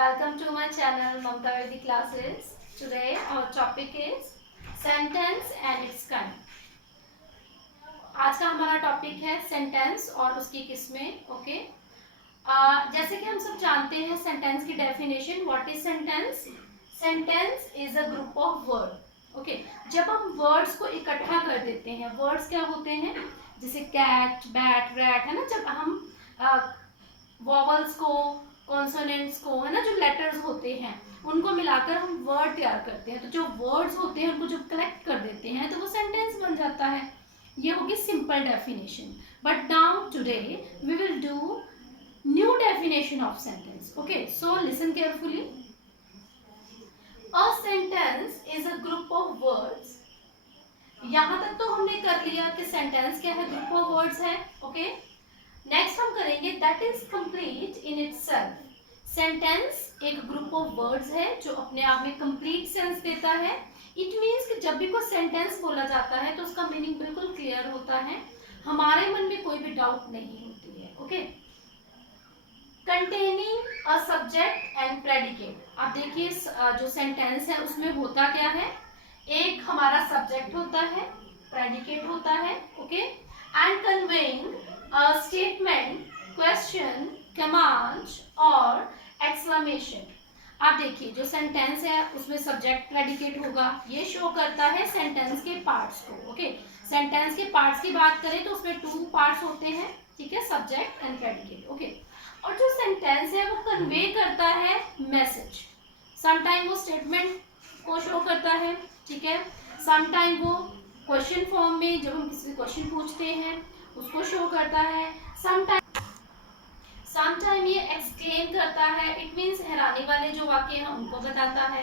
Welcome to my channel Mamta Vedic Classes. Today our topic is sentence and its kind. आज का हमारा topic है sentence और उसकी किस्में. ओके, जैसे कि हम सब जानते हैं सेंटेंस की definition. What is sentence? Sentence is a group of word. Okay, जब हम वर्ड्स को इकट्ठा कर देते हैं, वर्ड्स क्या होते हैं? जैसे कैट, बैट, रैट, है ना. जब हम वॉवल्स को, कॉन्सोनेंट्स को, है ना, जो लेटर्स होते हैं उनको मिलाकर हम वर्ड तैयार करते हैं. तो जो वर्ड्स होते हैं उनको जब कलेक्ट कर देते हैं तो वो सेंटेंस बन जाता है. ये होगी simple definition. But now today we will do new definition of sentence. Okay, so listen carefully. A sentence is a group of words. यहां तक तो हमने कर लिया कि सेंटेंस क्या है, ग्रुप ऑफ वर्ड्स है. ओके, नेक्स्ट हम करेंगे that is complete in itself. Sentence एक ग्रुप ऑफ वर्ड्स है जो अपने आप में कंप्लीट सेंस देता है. इट मीन्स कि जब भी कोई सेंटेंस बोला जाता है तो उसका मीनिंग बिल्कुल क्लियर होता है, हमारे मन में कोई भी डाउट नहीं होती है. Okay, containing a subject and predicate. आप देखिए जो सेंटेंस है उसमें होता क्या है, एक हमारा सब्जेक्ट होता है, प्रेडिकेट होता है. Okay, and conveying a statement, question, command और exclamation. आप देखिए जो सेंटेंस है उसमें सब्जेक्ट प्रेडिकेट होगा, ये शो करता है सेंटेंस के पार्ट्स को. ओके, सेंटेंस के पार्ट्स की बात करें तो उसमें 2 पार्ट्स होते हैं, ठीक है, सब्जेक्ट एंड प्रेडिकेट. ओके, और जो सेंटेंस है वो कन्वे करता है मैसेज. समटाइम वो स्टेटमेंट को शो करता है, ठीक है, समटाइम वो क्वेश्चन फॉर्म में जब हम किसी क्वेश्चन पूछते हैं उसको शो करता है, समटाइम ये एक्सक्लेम करता है. इट मीन्स हैरानी वाले जो वाक्य हैं उनको बताता है.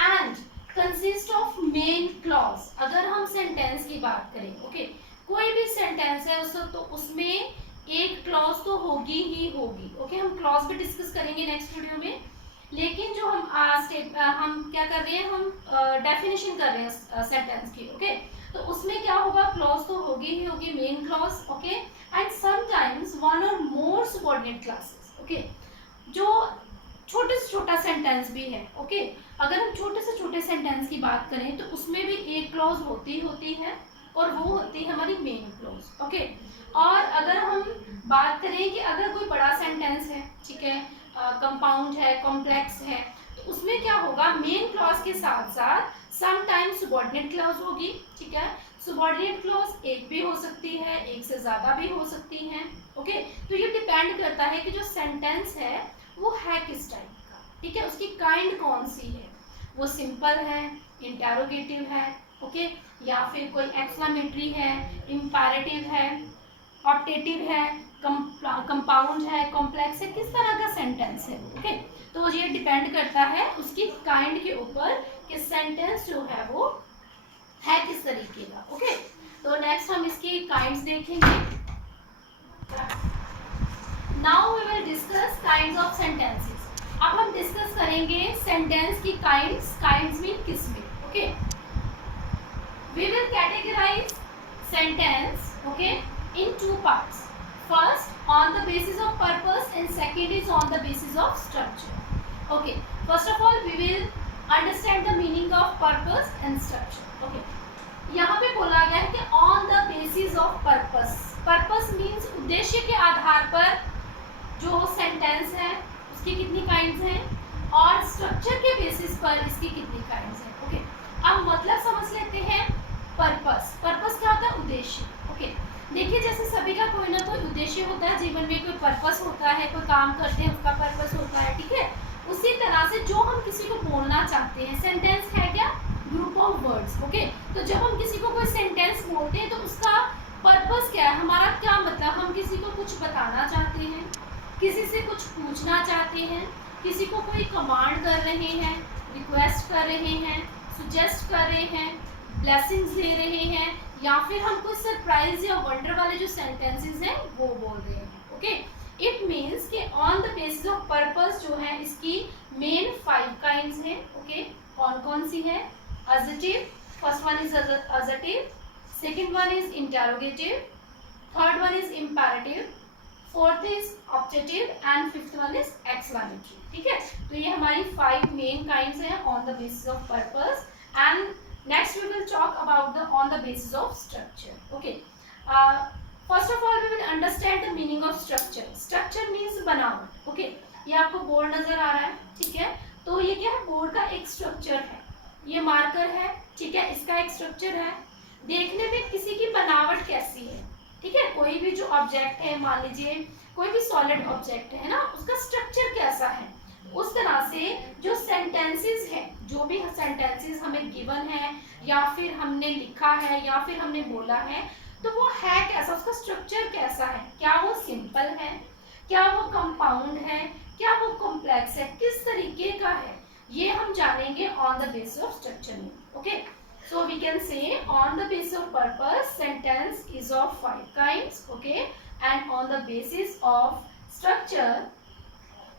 And consist of main clause. अगर हम सेंटेंस की बात करें, ओके, कोई भी सेंटेंस है तो उसमें एक क्लॉज तो होगी ही होगी. ओके, हम क्लॉज भी डिस्कस करेंगे नेक्स्ट वीडियो में. लेकिन जो हम क्या कर रहे हैं, हम डेफिनेशन कर रहे हैं सेंटेंस की. ओके, तो उसमें क्या होगा, क्लॉज तो होगी ही होगी, main clause. Okay, and sometimes one और मोर सबऑर्डिनेट क्लासेस. ओके, जो छोटे से छोटा सेंटेंस भी है. ओके, अगर हम छोटे से छोटे सेंटेंस की बात करें तो उसमें भी एक क्लॉज होती है और वो होती है हमारी मेन क्लॉज. ओके, और अगर हम बात करें कि अगर कोई बड़ा सेंटेंस है, ठीक है, कंपाउंड है, कॉम्प्लेक्स है, तो उसमें क्या होगा, मेन क्लॉज के साथ साथ समटाइम्स सबऑर्डिनेट क्लॉज होगी. ठीक है, सबऑर्डिनेट क्लॉज एक भी हो सकती है, एक से ज्यादा भी हो सकती हैं. ओके, तो ये डिपेंड करता है कि जो सेंटेंस है वो है किस टाइप का, ठीक है, उसकी काइंड कौन सी है, वो सिंपल है, इंटेरोगेटिव है, ओके, या फिर कोई एक्सक्लेमेटरी है, इंपैरेटिव है, ऑप्टेटिव है, कंपाउंड है, कॉम्प्लेक्स है, किस तरह का सेंटेंस है. ओके, तो ये डिपेंड करता है उसकी काइंड के ऊपर कि सेंटेंस जो है वो है किस तरीके का. ओके, तो नेक्स्ट हम इसकी काइंड्स देखेंगे. Now we will discuss kinds of sentences. अब हम डिस्कस करेंगे सेंटेंस की काइंड्स. काइंड्स मीन किस्में. Okay, we will categorise sentence, okay, in 2 parts. First on the basis of purpose and second is on the basis of structure. Okay, first of all we will understand the meaning of purpose and structure. Okay, यहाँ पे बोला गया है कि on the basis of purpose. Purpose means उद्देश्य के आधार पर जो सेंटेंस है उसकी कितनी काइंड्स हैं और स्ट्रक्चर के बेसिस पर इसकी कितनी काइंड्स हैं. ओके, अब मतलब समझ लेते हैं. पर्पस, पर्पस क्या होता है, उद्देश्य. ओके, देखिए जैसे सभी का कोई ना कोई उद्देश्य होता है, जीवन में कोई पर्पस होता है, कोई काम करते हैं उसका पर्पस होता है, ठीक है. उसी तरह से जो हम किसी को बोलना चाहते हैं, सेंटेंस है क्या, ग्रुप ऑफ वर्ड्स. ओके, तो जब हम किसी को कोई सेंटेंस बोलते हैं तो उसका पर्पस क्या है, हमारा क्या मतलब, हम किसी को कुछ बताना चाहते हैं, किसी से कुछ पूछना चाहते हैं, किसी को कोई कमांड कर रहे हैं, रिक्वेस्ट कर रहे हैं, सुजेस्ट कर रहे हैं, ब्लेसिंग्स दे रहे हैं, या फिर हम कुछ सरप्राइज या वंडर वाले जो सेंटेंसेस हैं वो बोल रहे हैं. ओके, इट मीन्स कि on the basis of purpose जो है इसकी मेन 5 काइंड्स हैं. ओके, कौन कौन सी है, assertive, first one is assertive, second one is interrogative, third one is imperative, fourth is objective and fifth one is explanatory. ठीक है, तो ये हमारी 5 मेन काइंड्स हैं on the basis of purpose and next we will talk about the on the basis of structure. Okay, first of all we will understand the meaning of structure. Structure means बनावट। Okay, ये आपको board नजर आ रहा है, ठीक है, तो ये क्या है, बोर्ड का एक स्ट्रक्चर है, ये मार्कर है, ठीक है, इसका एक स्ट्रक्चर है। देखने में किसी की बनावट कैसी है, ठीक है, कोई भी जो ऑब्जेक्ट है, मान लीजिए कोई भी सॉलिड ऑब्जेक्ट है ना, उसका स्ट्रक्चर कैसा है, उस तरह से जो सेंटेंसेस है, जो भी सेंटेंसेस हमें गिवन है या फिर हमने लिखा है या फिर हमने बोला है, तो वो है कैसा, उसका स्ट्रक्चर कैसा है, क्या वो सिंपल है, क्या वो कंपाउंड है, क्या वो कॉम्प्लेक्स है, किस तरीके का है, ये हम जानेंगे on the basis of structure में। Okay, so we can say on the basis of purpose sentence is of 5 kinds, okay, and on the basis of structure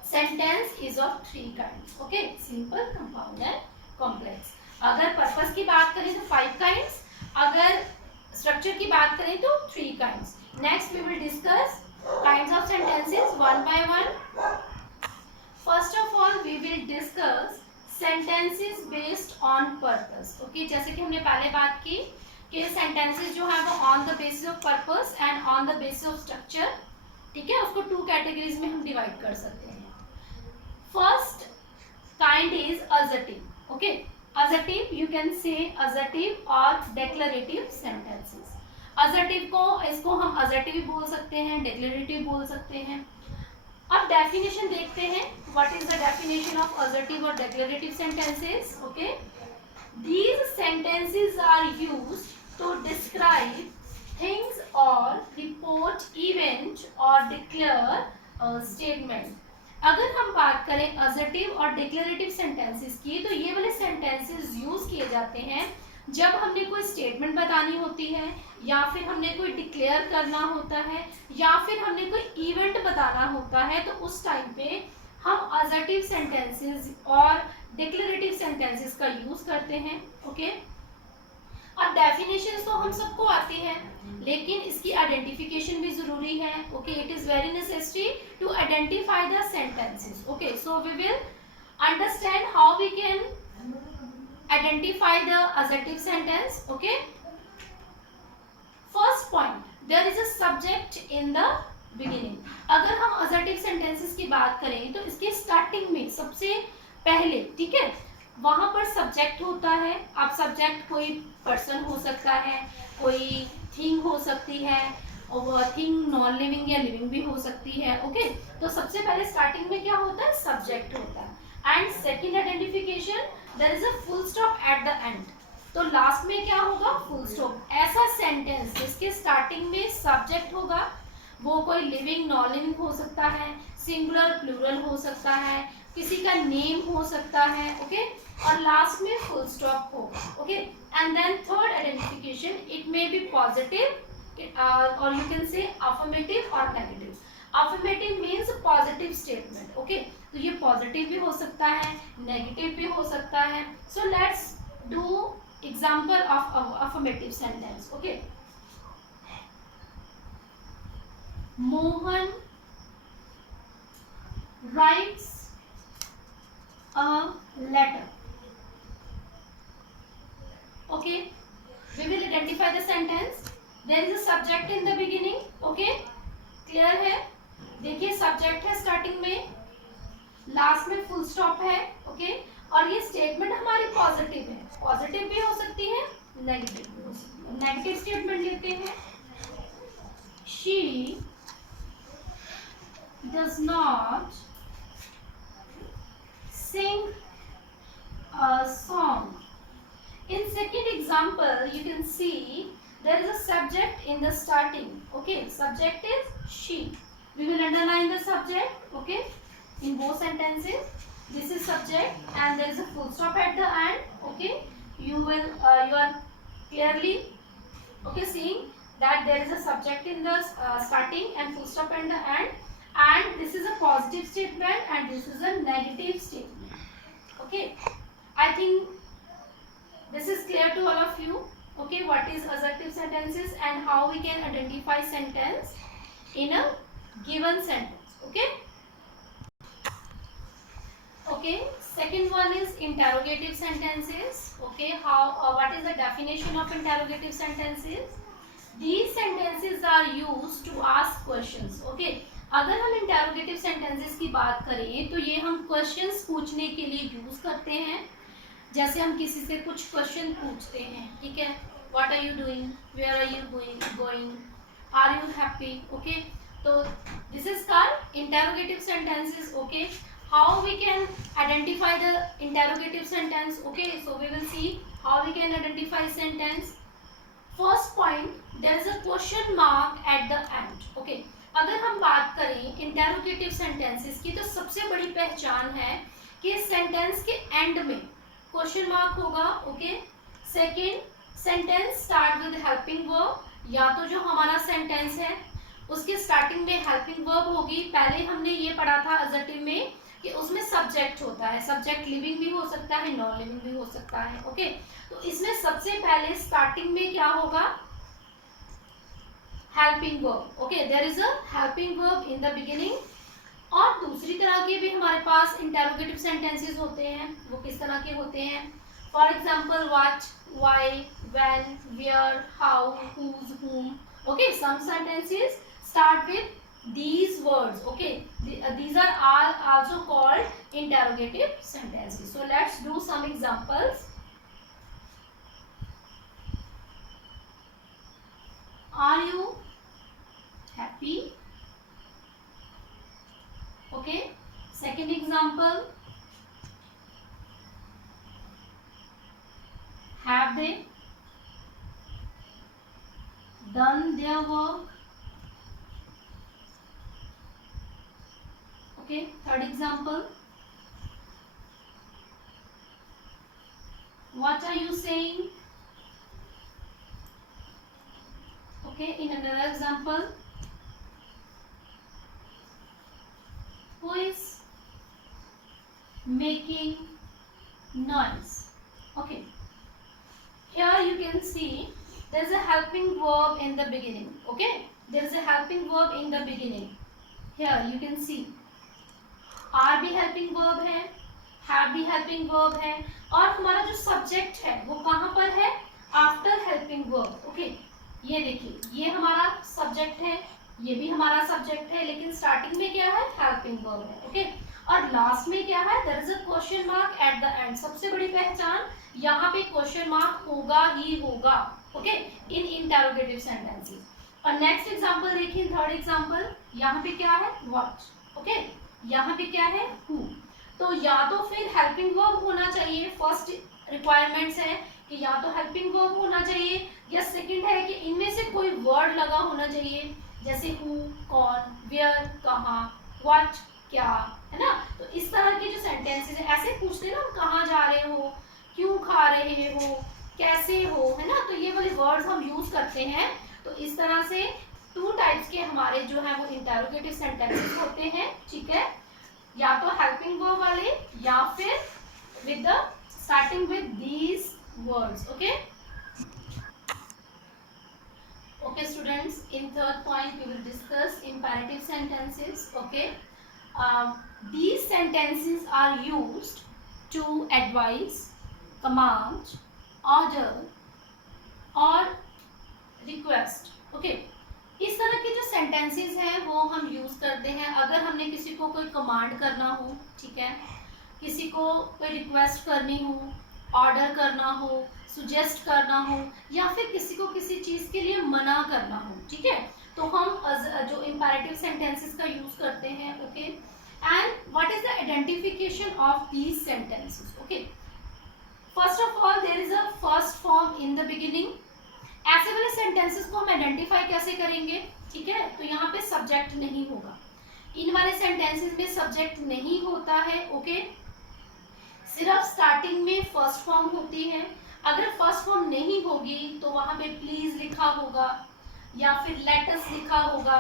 sentence is of 3 kinds, okay, simple, compound and complex। अगर purpose की बात करें तो 5 kinds, अगर structure की बात करें तो 3 kinds। Next we will discuss kinds of sentences one by one। first of all we will discuss sentences based on purpose. Okay, जैसे कि हमने पहले बात की कि सेंटेंसेस जो है वो on the basis of purpose and on the basis of structure, ठीक है, उसको 2 कैटेगरीज में हम डिवाइड कर सकते हैं। First kind is assertive. Okay, assertive you can से असर्टिव और डेक्लरेटिव सेंटेंसेस। असर्टिव को, इसको हम असर्टिव बोल सकते हैं, डेक्लरेटिव बोल सकते हैं। अब डेफिनेशन देखते हैं, what is the definition of assertive और declarative sentences. Okay, these sentences are used to describe things और रिपोर्ट इवेंट और डिक्लेयर स्टेटमेंट। अगर हम बात करें असर्टिव और डिक्लेरेटिव सेंटेंसेस की, तो ये वाले सेंटेंसेस यूज किए जाते हैं जब हमने कोई स्टेटमेंट बतानी होती है, या फिर हमने कोई डिक्लेयर करना होता है, या फिर हमने कोई इवेंट बताना होता है, तो उस टाइम पे हम असर्टिव सेंटेंसेस और डिक्लेरेटिव सेंटेंसेस का यूज करते हैं। ओके, अब डेफिनेशन तो हम सबको आती है, लेकिन इसकी आइडेंटिफिकेशन भी जरूरी है। Okay, it is very necessary to identify the sentences. Okay, so we will understand how we can identify the assertive sentence। okay, first point, there is a subject in the beginning। अगर हम assertive sentences की बात करें तो इसके starting में सबसे पहले, ठीक है, वहां पर सब्जेक्ट होता है। अब सब्जेक्ट कोई पर्सन हो सकता है, कोई थिंग हो सकती है, और वह थिंग नॉन लिविंग या लिविंग भी हो सकती है। ओके, तो सबसे पहले स्टार्टिंग में क्या होता है, सब्जेक्ट होता है। And second identification, there is a full stop at the end. तो लास्ट में क्या होगा, फुल स्टॉप। ऐसा सेंटेंस जिसके स्टार्टिंग में सब्जेक्ट होगा, वो कोई लिविंग नॉन लिविंग हो सकता है, सिंगुलर प्लूरल हो सकता है, किसी का नेम हो सकता है। ओके, और लास्ट में फुल स्टॉप होगा। Okay, and then third identification, it may be positive और यू कैन से अफर्मेटिव और negative. Affirmative means positive statement. Okay, तो ये पॉजिटिव भी हो सकता है, नेगेटिव भी हो सकता है। So let's do example of affirmative sentence. Okay, Mohan writes a letter। okay, we will identify the sentence। there is a subject in the beginning। okay, clear है, देखिए सब्जेक्ट है स्टार्टिंग में, लास्ट में फुल स्टॉप है। Okay, और ये statement हमारी positive है, पॉजिटिव भी हो सकती है, नेगेटिव भी हो सकती है। नेगेटिव स्टेटमेंट लेते हैं, she does not sing a song। in second example you can see there is a subject in the starting। okay, subject is she, we will underline the subject। okay, in both sentences this is subject and there is a full stop at the end। okay, you are clearly okay seeing that there is a subject in the starting and full stop at the end, and this is a positive statement and this is a negative statement। okay, I think this is clear to all of you। okay, what is assertive sentences and how we can identify sentence in a given sentence. Okay, second one is interrogative sentences. Okay, how what is the definition of interrogative sentences? These sentences are used to ask questions. Okay, अगर हम interrogative sentences की बात करें तो ये हम questions पूछने के लिए यूज करते हैं. जैसे हम किसी से कुछ क्वेश्चन पूछते हैं, ठीक है, what are you doing, where are you going, are you happy. Okay, तो this is called interrogative sentences. Okay, how we can identify the interrogative sentence. Okay, so we will see how we can identify sentence. First point, there is a question mark at the end. Okay, अगर हम बात करें interrogative sentences की तो सबसे बड़ी पहचान है कि सेंटेंस के एंड में क्वेश्चन मार्क होगा. Okay, second, sentence start with helping verb. या तो जो हमारा सेंटेंस है उसके स्टार्टिंग में हेल्पिंग वर्ब होगी. पहले हमने ये पढ़ा था एडजेक्टिव में कि उसमें सब्जेक्ट होता है. सब्जेक्ट लिविंग भी हो सकता है, नॉन लिविंग भी हो सकता है. ओके, तो इसमें सबसे पहले स्टार्टिंग में क्या होगा, helping verb. Okay, there is a helping verb in the beginning. और दूसरी तरह के भी हमारे पास इंटेरोगेटिव सेंटेंसेस होते हैं. वो किस तरह के होते हैं? For example what, why, when, where, how, whose, whom. Okay, some sentences start with these words. Okay, these are all also called interrogative sentences. So let's do some examples. Are you happy? Okay, second example, have they done their work? Okay, third example, what are you saying? Okay, in another example, who is making noise? Okay, here you can see there is a helping verb in the beginning. Okay, there is a helping verb in the beginning. Here you can see are भी helping verb है, have भी helping verb है, और हमारा जो subject है वो कहाँ पर है, आफ्टर हेल्पिंग वर्ब. ओके, ये देखिए, ये हमारा सब्जेक्ट है, ये भी हमारा सब्जेक्ट है, लेकिन स्टार्टिंग में क्या है, हेल्पिंग वर्ब है. ओके, और लास्ट में क्या है, there is a question mark at the end. सबसे बड़ी पहचान, यहाँ पे क्वेश्चन मार्क होगा ही होगा. ओके, इन इंटेरोगेटिव सेंटेंसेस. और नेक्स्ट एग्जांपल देखिए, थर्ड एग्जांपल, यहाँ पे क्या है, व्हाट. ओके, यहाँ पे क्या है, हु. तो या तो फिर हेल्पिंग वर्ब होना चाहिए, फर्स्ट रिक्वायरमेंट्स है कि या तो हेल्पिंग वर्ब होना चाहिए, या सेकंड है कि इनमें से कोई वर्ड लगा होना चाहिए, जैसे हु, कौन, वेयर, कहाँ, व्हाट, क्या, है ना. तो इस तरह के जो सेंटेंसेस है, ऐसे पूछते हैं ना, हम कहाँ जा रहे हो, क्यों खा रहे हो, कैसे हो, है ना. तो ये वाले वर्ड्स हम यूज करते हैं. तो इस तरह से टू टाइप्स के हमारे जो है वो इंटेरोगेटिव सेंटेंसेस होते हैं. ठीक है, या तो हेल्पिंग वर्ब वाले, या फिर with the starting with these words. Okay, okay students, in third point we will discuss imperative sentences. Okay, these sentences are used to advise, command, order or request. okay, इस तरह के जो sentences हैं वो हम यूज करते हैं अगर हमने किसी को कोई कमांड करना हो. ठीक है, किसी को कोई रिक्वेस्ट करनी हो, ऑर्डर करना हो, सुजेस्ट करना हो, या फिर किसी को किसी चीज के लिए मना करना हो. ठीक है, तो हम जो इंपेरेटिव सेंटेंसेस का यूज करते हैं. Okay, and what is the identification of these sentences. Okay, first of all there is a first form in the beginning. ऐसे वाले सेंटेंसेस को हम आइडेंटिफाई कैसे करेंगे? ठीक है, तो यहाँ पे सब्जेक्ट नहीं होगा. इन वाले सेंटेंसेस में सब्जेक्ट नहीं होता है. ओके, सिर्फ स्टार्टिंग में फर्स्ट फॉर्म होती है. अगर फर्स्ट फॉर्म नहीं होगी तो वहां पे प्लीज लिखा होगा, या फिर लेट अस लिखा होगा,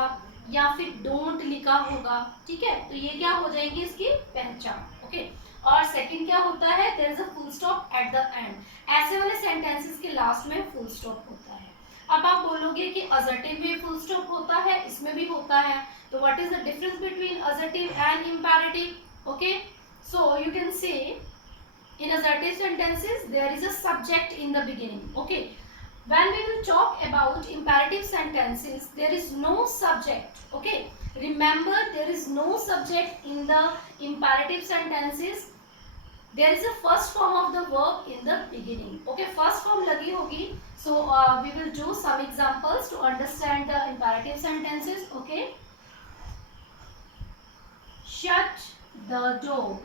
या फिर डोंट लिखा होगा. ठीक है, तो ये क्या हो जाएगी, इसकी पहचान. ओके, और सेकंड क्या होता है, there is a full stop at the end. ऐसे वाले सेंटेंसेस के लास्ट में फुल स्टॉप होता है. अब आप बोलोगे कि असर्टिव में फुल स्टॉप होता है, इसमें भी होता है, तो what is the difference between assertive and imperative? Okay, so you can say in assertive sentences there is a subject in the beginning. Okay, when we will talk about imperative sentences, there is no subject. Okay, remember, there is no subject in the imperative sentences. There is a first form of the verb in the beginning. Okay, first form lagi hogi. So we will do some examples to understand the imperative sentences. Okay, shut the door.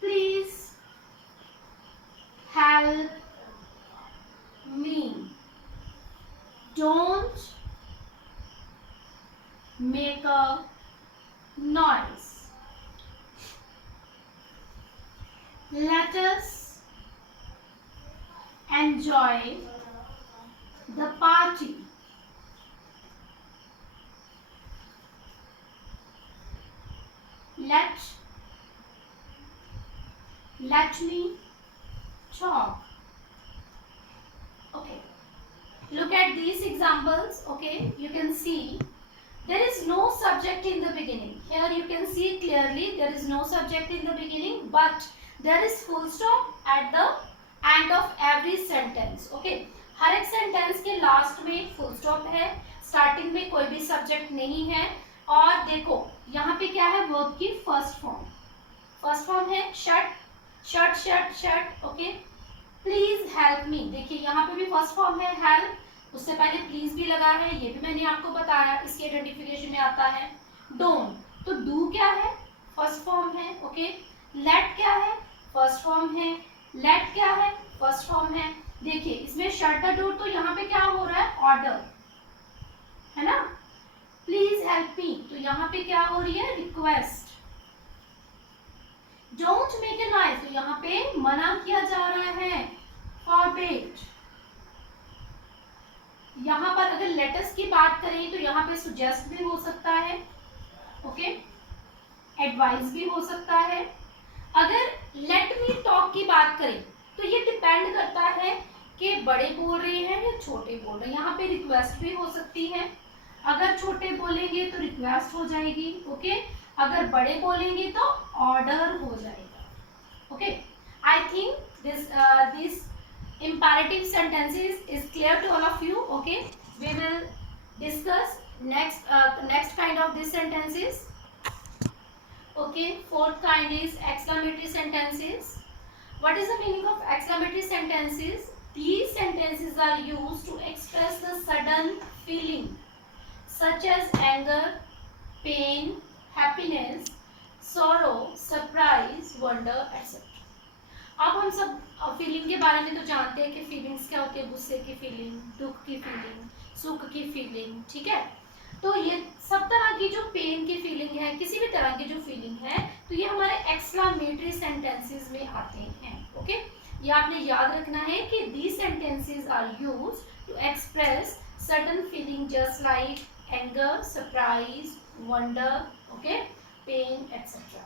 Please help me. Don't make a noise. Let us enjoy the party. Let me talk. Okay, look at these examples. Okay, you can see there is no subject in the beginning. Here you can see clearly there is no subject in the beginning, but there is full stop at the end of every sentence. Okay, हर एक sentence के last में full stop है, starting में कोई भी subject नहीं है। और देखो यहाँ पे क्या है, वर्ब की फर्स्ट फॉर्म। फर्स्ट फॉर्म है shut, shut shut shut. Okay, please help me, देखिए यहाँ पे भी फर्स्ट फॉर्म है हेल्प, उससे पहले प्लीज भी लगा है, ये भी मैंने आपको बताया, इसके आइडेंटिफिकेशन में आता है। डोंट, तो डू क्या है, फर्स्ट फॉर्म है। ओके, लेट क्या है, फर्स्ट फॉर्म है। लेट क्या है, फर्स्ट फॉर्म है। देखिए इसमें शट द डोर, तो यहाँ पे क्या हो रहा है, ऑर्डर है ना। प्लीज हेल्प मी, तो यहाँ पे क्या हो रही है, request. Don't make a noise, तो यहाँ पे मना किया जा रहा है, फॉरबिड। यहाँ पर अगर लेटस की बात करें तो यहाँ पे सुजेस्ट भी हो सकता है। ओके, एडवाइस भी हो सकता है। अगर लेट मी टॉक की बात करें तो ये डिपेंड करता है कि बड़े बोल रहे हैं या छोटे बोल रहे हैं। यहाँ पे रिक्वेस्ट भी हो सकती है, अगर छोटे बोलेंगे तो रिक्वेस्ट हो जाएगी। ओके, अगर बड़े बोलेंगे तो ऑर्डर हो जाएगा। Okay, I think this imperative sentences is clear to all of you. Okay, we will discuss next kind of these sentences. Okay, fourth kind is exclamatory sentences. What is the meaning of exclamatory sentences? These sentences are used to express the sudden feeling such as anger, pain, happiness, sorrow, surprise, wonder, etc. अब हम सब feeling के बारे में तो जानते हैं कि फीलिंग्स क्या होती है, गुस्से की फीलिंग, दुख की फीलिंग, सुख की फीलिंग। ठीक है, तो ये सब तरह की जो पेन की फीलिंग है, किसी भी तरह की जो फीलिंग है, तो ये हमारे एक्सक्लेमेटरी सेंटेंसेस में आते हैं। ओके, ये आपने याद रखना है कि these sentences are used to express certain feeling just like anger, surprise, wonder, okay, pain etcetera.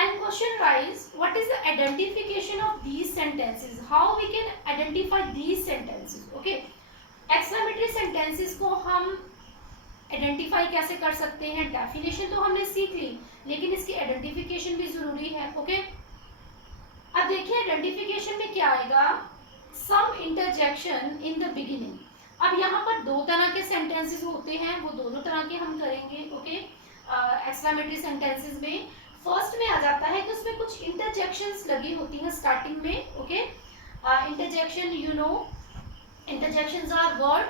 And question rise, what is the identification of these sentences? How we can identify these sentences? Okay, exclamatory sentences को हम identify कैसे कर सकते हैं? Definition तो हमने सीख ली, लेकिन इसकी identification भी जरूरी है। Okay, अब देखिए identification में क्या आएगा, some interjection in the beginning। अब यहाँ पर दो तरह के sentences होते हैं, वो दोनों तरह के हम करेंगे। Okay, exclamatory sentences में फर्स्ट में आ जाता है कि उसमें कुछ इंटरजेक्शंस लगी होती हैं स्टार्टिंग में। Okay, interjection, you know, interjections are word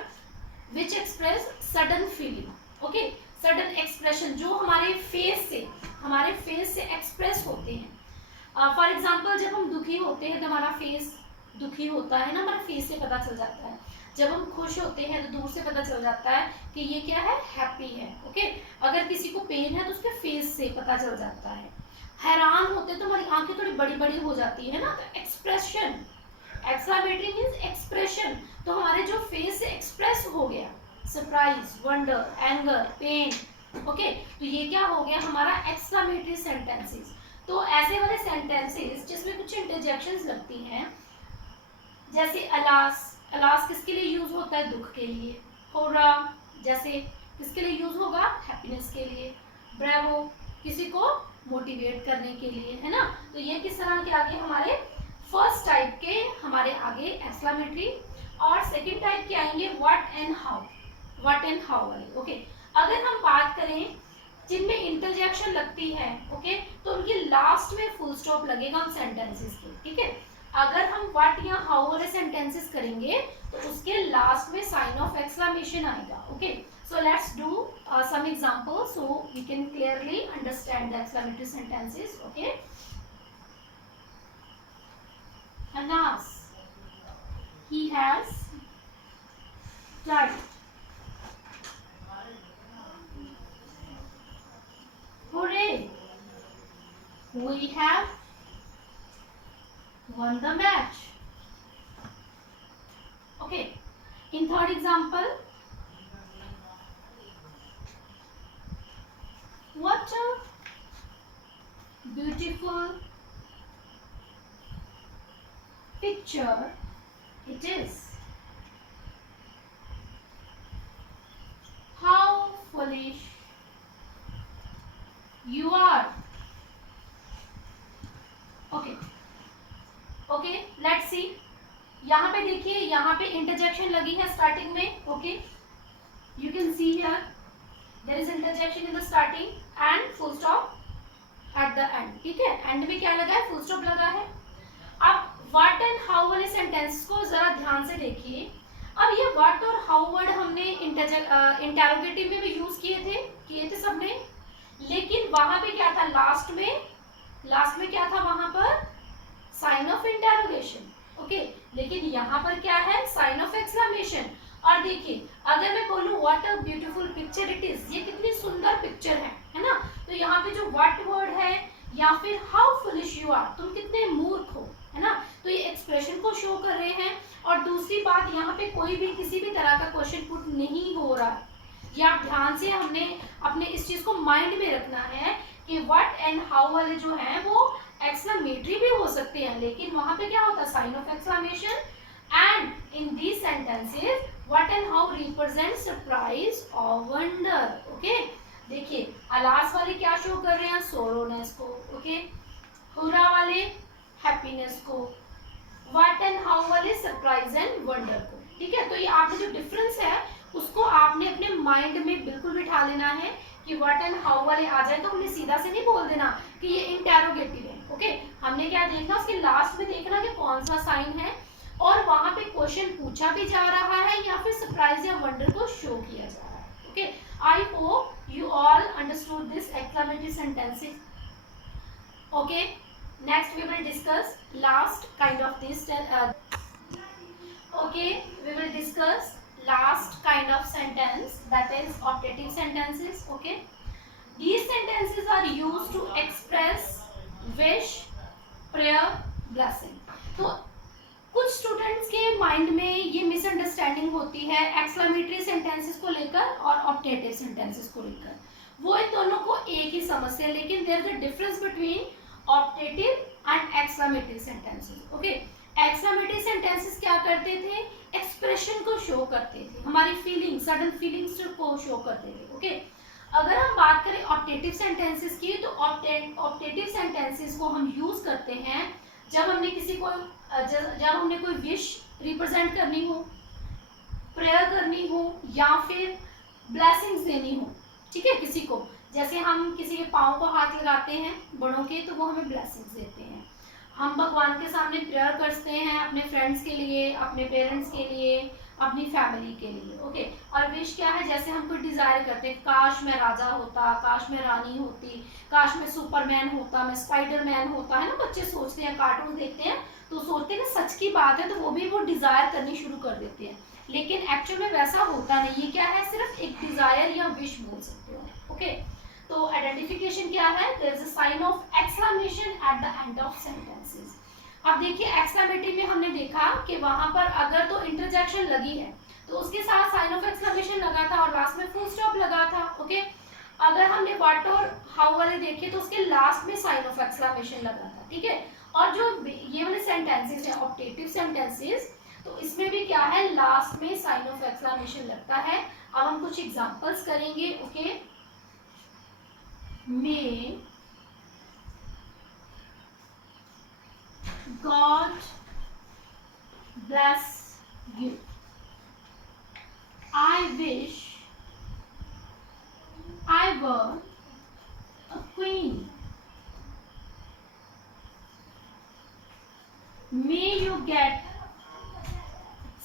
which express sudden feeling. Okay, sudden expression जो हमारे फेस से एक्सप्रेस होते हैं। फॉर एग्जांपल, जब हम दुखी होते हैं तो हमारा फेस दुखी होता है ना, हमारा फेस से पता चल जाता है। जब हम खुश होते हैं तो दूर से पता चल जाता है कि ये क्या है, हैप्पी है। ओके, अगर किसी को पेन है तो उसके फेस से पता चल जाता है। हैरान होते तो हमारी आंखें थोड़ी बड़ी बड़ी हो जाती है ना, तो एक्सप्रेशन, एक्सक्लेमेटरी मींस एक्सप्रेशन, तो हमारे जो फेस से एक्सप्रेस हो गया, surprise, wonder, anger, pain. Okay, तो ये क्या हो गया हमारा एक्सक्लेमेटरी सेंटेंसेस। तो ऐसे वाले सेंटेंसेस जिसमें कुछ इंटरजेक्शंस लगती हैं, जैसे अलास, अलास किसके लिए यूज होता है, दुख के लिए। होरा जैसे किसके लिए यूज होगा, हैप्पीनेस के लिए। ब्रेवो किसी को मोटिवेट करने के लिए, है ना। तो ये किस तरह के आगे हमारे फर्स्ट टाइप के हमारे आगे एक्सक्लेमेटरी। और सेकंड टाइप के आएंगे what and how, what and how वाले। ओके, अगर हम बात करें जिनमें इंटरजेक्शन लगती है, ओके, तो उनके लास्ट में फुल स्टॉप लगेगा उन सेंटेंसेस के, ठीक है। अगर हम व्हाट या हाउ वाले सेंटेंसेस करेंगे तो उसके लास्ट में साइन ऑफ एक्सक्लेमेशन आएगा। Okay, so let's do some examples so we can clearly understand the exclamatory sentences. Okay, Anas, he has tried. Hooray, we have won the match. Okay, in third example, what a beautiful picture it is. How foolish you are. Okay, okay, let's see. यहाँ पे देखिए, यहाँ पे interjection लगी है starting में। Okay, you can see here there is interjection in the starting and full stop at the end, ठीक है। एंड में क्या लगा है, फुल स्टॉप लगा है। अब व्हाट एंड हाउ वाले सेंटेंस को जरा ध्यान से देखिए। अब ये व्हाट और हाउ वर्ड हमने इंटरोगेटिव में भी यूज किए थे सबने, लेकिन वहां पे क्या था, लास्ट में क्या था, वहां पर साइन ऑफ इंटरोगेशन। ओके, लेकिन यहाँ पर क्या है, साइन ऑफ एक्सक्लेमेशन। और देखिए, अगर मैं बोलूं what a beautiful picture it is, ये कितनी सुंदर पिक्चर है ना। तो यहाँ पे जो व्हाट वर्ड है या फिर हाउ फुलिश यू आर, तुम कितने मूर्ख हो, है ना। तो ये एक्सप्रेशन को शो कर रहे हैं। और दूसरी बात, यहाँ पे कोई भी किसी भी तरह का क्वेश्चन पुट नहीं हो रहा है। ये आप ध्यान से हमने अपने इस चीज को माइंड में रखना है कि व्हाट एंड हाउ वाले जो हैं वो एक्सक्लेमेटरी भी हो सकते हैं, लेकिन वहां पे क्या होता है, sign of exclamation. And in these sentences what and how represent surprise और वंडर। ओके, देखिए अलास वाले क्या शो कर रहे हैं, सोरोनेस को। ओके, हुरा वाले हैप्पीनेस को, व्हाट एंड हाउ वाले सरप्राइज एंड वंडर को, ठीक है। तो ये आपने जो डिफरेंस है उसको आपने अपने माइंड में बिल्कुल बिठा लेना है कि व्हाट एंड हाउ वाले आ जाए तो हमने सीधा से नहीं बोल देना कि ये इंटेरोगेटिव है। ओके, हमने क्या देखना, उसके लास्ट में देखना कि कौन सा साइन है और वहां पे क्वेश्चन पूछा भी जा रहा है या फिर सरप्राइज या वंडर को शो किया जा रहा है। Okay, I hope you all understood this exclamatory sentences. Okay, next we will discuss last kind of this okay, we will discuss last kind of sentence, that is optative sentences. Okay, these sentences are used to express wish, prayer, blessing. तो कुछ students के mind में ये misunderstanding होती है exclamatory sentences को लेकर और ऑप्टेटिव सेंटेंसेस को लेकर। वो इन दोनों को एक ही समझते हैं, लेकिन there is a difference between optative and exclamatory sentences. Okay, exclamatory sentences क्या करते थे, एक्सप्रेशन को शो करते थे, हमारी फीलिंग, सडन फीलिंग्स को शो करते थे। ओके, अगर हम बात करें ऑप्टेटिव सेंटेंसेस की, तो ऑप्टेटिव सेंटेंसेस को हम यूज करते हैं जब हमने किसी को जब हमने कोई विश रिप्रेजेंट करनी हो, प्रेयर करनी हो या फिर ब्लेसिंग्स देनी हो, ठीक है, किसी को। जैसे हम किसी के पाँव को हाथ लगाते हैं बड़ों के, तो वो हमें ब्लेसिंग्स देते हैं। हम भगवान के सामने प्रेयर करते हैं अपने फ्रेंड्स के लिए, अपने पेरेंट्स के लिए, अपनी फैमिली के लिए। ओके, और विश क्या है, जैसे हम कोई डिजायर करते हैं, काश मैं राजा होता, काश मैं रानी होती, काश मैं सुपरमैन होता, मैं स्पाइडरमैन होता, है ना। बच्चे सोचते हैं, कार्टून देखते हैं तो सोचते हैं सच की बात है, तो वो भी वो डिजायर करनी शुरू कर देते हैं, लेकिन एक्चुअल में वैसा होता नहीं। ये क्या है, सिर्फ एक डिजायर या विश बोल सकते हो। ओके, तो आइडेंटिफिकेशन क्या है, there is a sign of exclamation at the end of sentences. अब देखिए एक्सक्लेमेटरी में हमने देखा कि वहां पर अगर तो इंटरजेक्शन लगी है तो उसके साथ साइन ऑफ एक्सक्लेमेशन लगा था और लास्ट में फुल स्टॉप लगा था। ओके, अगर हमने व्हाट और हाउ वाले देखे तो उसके लास्ट में साइन ऑफ एक्सक्लेमेशन लगा था, ठीक है। और जो ये वाले सेंटेंसेस हैं ऑप्टेटिव सेंटेंसेस, तो इसमें भी क्या है, लास्ट में साइन ऑफ एक्सक्लेमेशन लगता है। अब हम कुछ एग्जांपल्स करेंगे। Okay, may God bless you, I wish I were a queen. May you get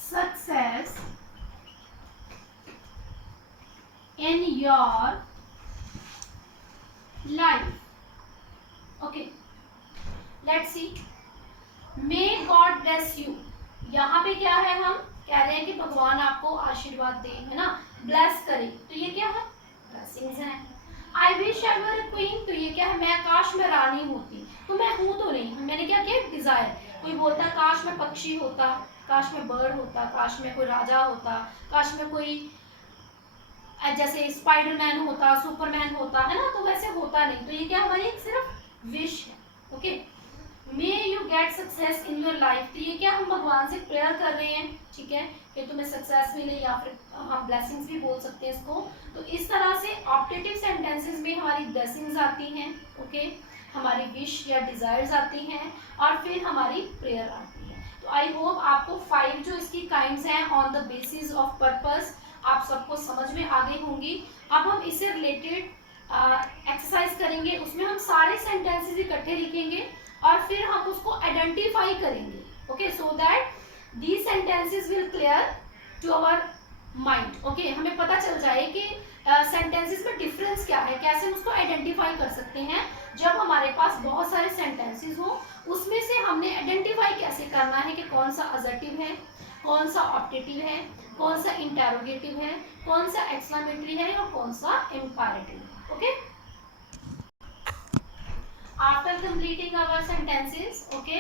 success in your life. Okay, let's see. May God bless you. यहाँ पे क्या है, हम कह रहे हैं कि भगवान आपको आशीर्वाद दे, है ना, ब्लेस करे, तो ये क्या है, ब्लेसिंग्स हैं। I wish I were queen, तो ये क्या है, मैं काश मैं रानी होती, तो मैं हूं तो नहीं, मैंने क्या किया, डिजायर। कोई बोलता काश मैं पक्षी होता, काश मैं बर्ड होता, काश मैं कोई राजा होता, काश मैं कोई जैसे स्पाइडरमैन होता, सुपरमैन होता, है ना, तो वैसे होता नहीं, तो ये क्या हमारी एक सिर्फ विश है। Okay, may you get success in your life, तो ये क्या हम भगवान से प्रेयर कर रहे हैं, ठीक है, कि तुम्हें सक्सेस मिले, या फिर हम ब्लेसिंग्स भी बोल सकते हैं इसको। तो इस तरह से ऑप्टेटिव सेंटेंसेस में हमारी ब्लेसिंग्स आती हैं, ओके, हमारी विश या डिजायर्स आती हैं, और फिर हमारी प्रेयर आती है। तो आई होप आपको 5 जो इसकी काइंड्स हैं on the basis of purpose आप सबको समझ में आ गई होंगी। अब हम इससे रिलेटेड एक्सरसाइज करेंगे, उसमें हम सारे सेंटेंसेस इकट्ठे लिखेंगे और फिर हम उसको आइडेंटिफाई करेंगे। Okay, so that these sentences will clear to our mind. Okay, हमें पता चल जाए कि सेंटेंसेस में डिफरेंस क्या है, कैसे हम उसको आइडेंटिफाई कर सकते हैं। जब हमारे पास बहुत सारे सेंटेंसेस हो, उसमें से हमने आइडेंटिफाई कैसे करना है कि कौन सा असर्टिव है, कौन सा ऑप्टेटिव है, कौन सा इंटेरोगेटिव है, कौन सा एक्सक्लेमेटरी है और कौन सा इंपेरेटिव है। Okay, after completing our sentences, okay,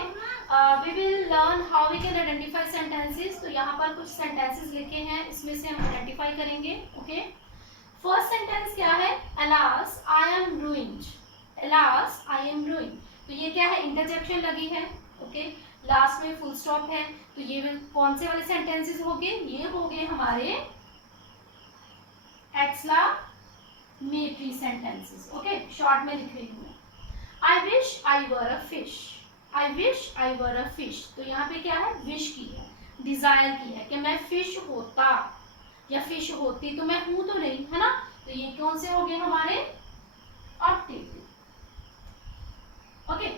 we will learn how we can identify sentences। तो यहाँ पर कुछ sentences लिखे हैं, इसमें से हम identify करेंगे। okay, first sentence क्या है, alas I am ruined, alas I am ruined, तो ये क्या है, interjection लगी है। okay, लास्ट में फुल स्टॉप है, तो ये कौन से वाले सेंटेंसेस हो गए, ये हो गए हमारे एक्सक्लेमेटरी सेंटेंसेस। ओके, शॉर्ट में लिख रही हूँ। I wish I were a fish, I wish I were a fish, तो यहाँ पे क्या है, विश की है, डिजायर की है कि मैं फिश होता या फिश होती, तो मैं हूं तो नहीं, है ना, तो ये कौन से हो गए हमारे optative. Okay,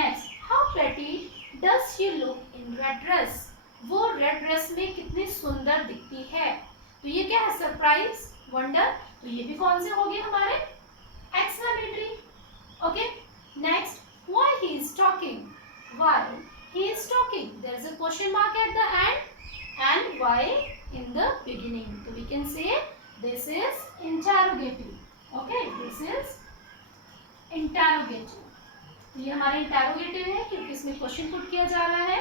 next, how pretty does she look in red dress, वो रेड ड्रेस में कितनी सुंदर दिखती है, तो ये क्या है, सरप्राइज, वंडर, तो ये भी कौन से हो गए हमारे exclamatory. Okay, next, why he is talking, why he is talking, there is a question mark at the end and why in the beginning, so we can say this is interrogative। okay, this is interrogative, ये हमारा interrogative है क्योंकि इसमें question put किया जा रहा है।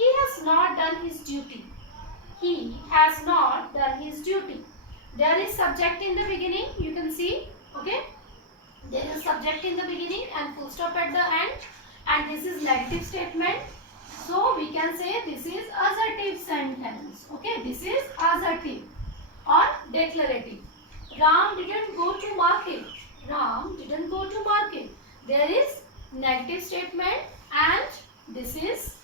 he has not done his duty, he has not done his duty, there is subject in the beginning, you can see। okay, there is subject in the beginning and full stop at the end, and this is negative statement, so we can say this is assertive sentence। okay, this is assertive or declarative। Ram didn't go to market, Ram didn't go to market, there is negative statement and this is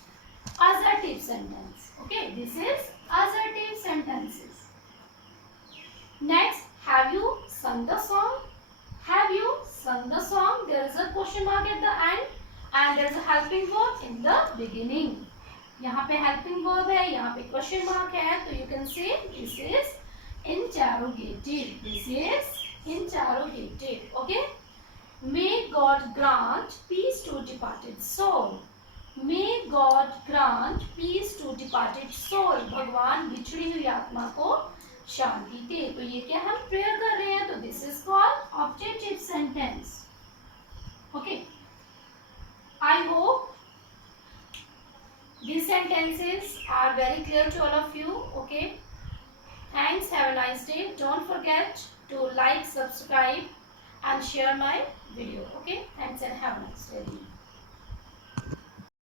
assertive sentence। okay, this is assertive sentences। next, have you sung the song, have you sung the song, there is a question mark at the end and there is a helping verb in the beginning। यहाँ पे helping verb है, यहाँ पे question mark है, तो you can say this is interrogative, this is interrogative। okay, may God grant peace to departed soul, may God grant peace to departed soul, भगवान बिछड़ी हुई आत्मा को शांति दे, तो ये क्या हम प्रेयर कर रहे हैं, तो this is called objective sentence. Okay, I hope these sentences are very clear to all of you। okay, thanks, have a nice day, don't forget to like, subscribe and share my video। okay, thanks and have a nice day।